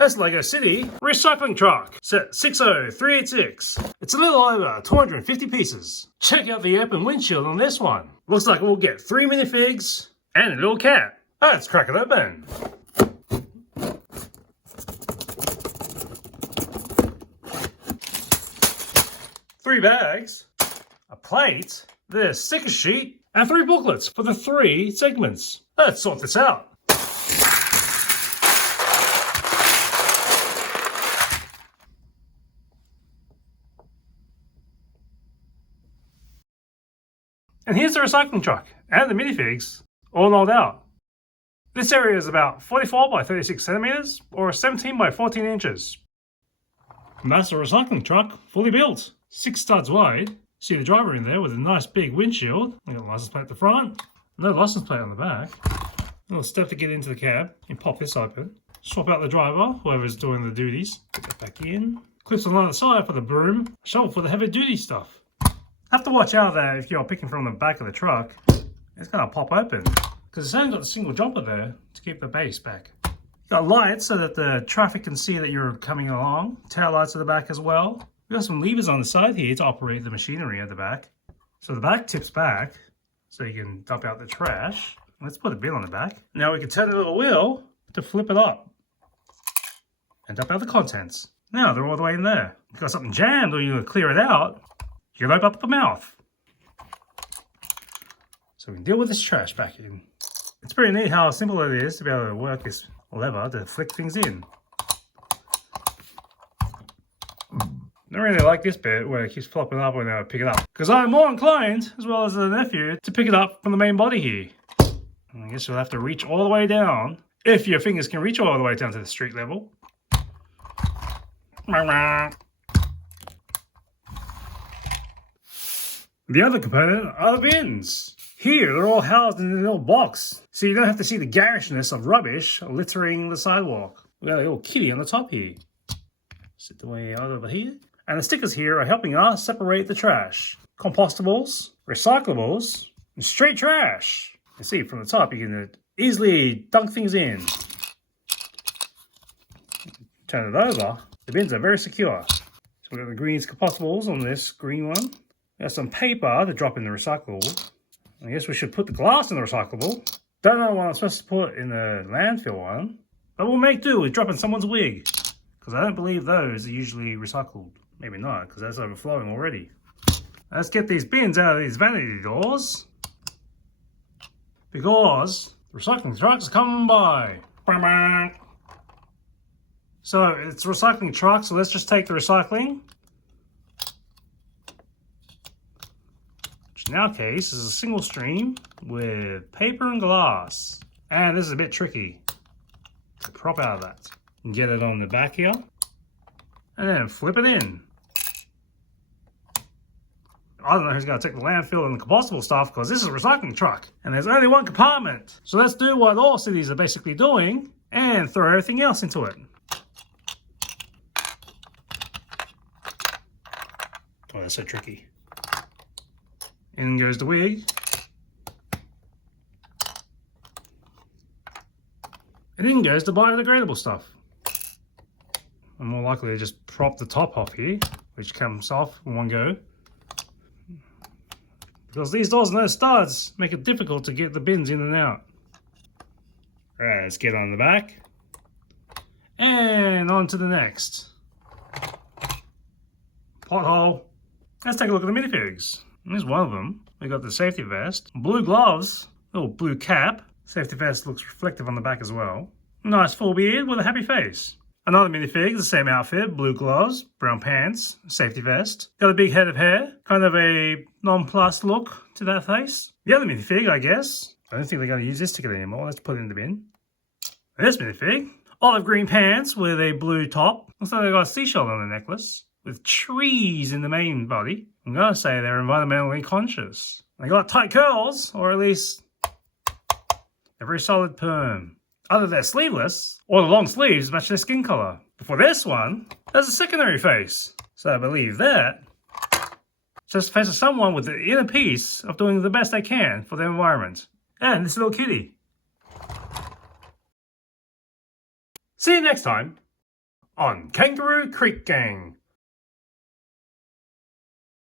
That's Lego City recycling truck, set 60386. It's a little over 250 pieces. Check out the open windshield on this one. Looks like we'll get 3 minifigs and a little cat. Let's crack it open. Three bags, a plate, the sticker sheet, and 3 booklets for the 3 segments. Let's sort this out. And here's the recycling truck and the minifigs all knolled out. This area is about 44 by 36 centimeters or 17 by 14 inches. And that's the recycling truck fully built. 6 studs wide. See the driver in there with a nice big windshield. We got a license plate at the front. No license plate on the back. A little step to get into the cab. And pop this open. Swap out the driver, whoever's doing the duties. Put that back in. Clips on the other side for the broom. Shovel for the heavy duty stuff. Have to watch out there if you're picking from the back of the truck. It's going to pop open because it's only got a single jumper there to keep the base back. Got lights so that the traffic can see that you're coming along. Tail lights at the back as well. We got some levers on the side here to operate the machinery at the back. So the back tips back so you can dump out the trash. Let's put a bin on the back. Now we can turn the little wheel to flip it up and dump out the contents. Now they're all the way in there. If you've got something jammed or you clear it out, you can open up the mouth. So we can deal with this trash back in. It's pretty neat how simple it is to be able to work this lever to flick things in. I don't really like this bit where it keeps flopping up when I pick it up, because I'm more inclined, as well as the nephew, to pick it up from the main body here. And I guess you'll have to reach all the way down, if your fingers can reach all the way down to the street level. The other component are the bins. Here, they're all housed in a little box, so you don't have to see the garishness of rubbish littering the sidewalk. We got a little kitty on the top here. Sit the way out over here. And the stickers here are helping us separate the trash. Compostables, recyclables, and straight trash. You see, from the top, you can easily dunk things in. Turn it over. The bins are very secure. So we've got the green compostables on this green one. There's some paper to drop in the recyclable. I guess we should put the glass in the recyclable. Don't know what I'm supposed to put in the landfill one. But we'll make do with dropping someone's wig. Because I don't believe those are usually recycled. Maybe not, because that's overflowing already. Let's get these bins out of these vanity doors. Because the recycling truck's coming by. So it's a recycling truck, so let's just take the recycling. Which in our case is a single stream with paper and glass. And this is a bit tricky to prop out of that. And get it on the back here. And then flip it in. I don't know who's going to take the landfill and the compostable stuff because this is a recycling truck. And there's only one compartment. So let's do what all cities are basically doing and throw everything else into it. Oh, that's so tricky. In goes the wig. And in goes the biodegradable stuff. I'm more likely to just prop the top off here, which comes off in one go. Because these doors and those studs make it difficult to get the bins in and out. Alright, let's get on the back. And on to the next. Pothole. Let's take a look at the minifigs. Here's one of them. We got the safety vest. Blue gloves. Little blue cap. Safety vest looks reflective on the back as well. Nice full beard with a happy face. Another minifig, the same outfit, blue gloves, brown pants, safety vest. Got a big head of hair, kind of a nonplussed look to that face. The other minifig, I guess. I don't think they're going to use this ticket anymore. Let's put it in the bin. This minifig, olive green pants with a blue top. Looks like they got a seashell on the necklace with trees in the main body. I'm going to say they're environmentally conscious. They got tight curls, or at least a very solid perm. Either they're sleeveless, or the long sleeves match their skin color. But for this one, there's a secondary face. So I believe that just face of someone with the inner peace of doing the best they can for the environment. And this little kitty. See you next time. on Kangaroo Creek Gang.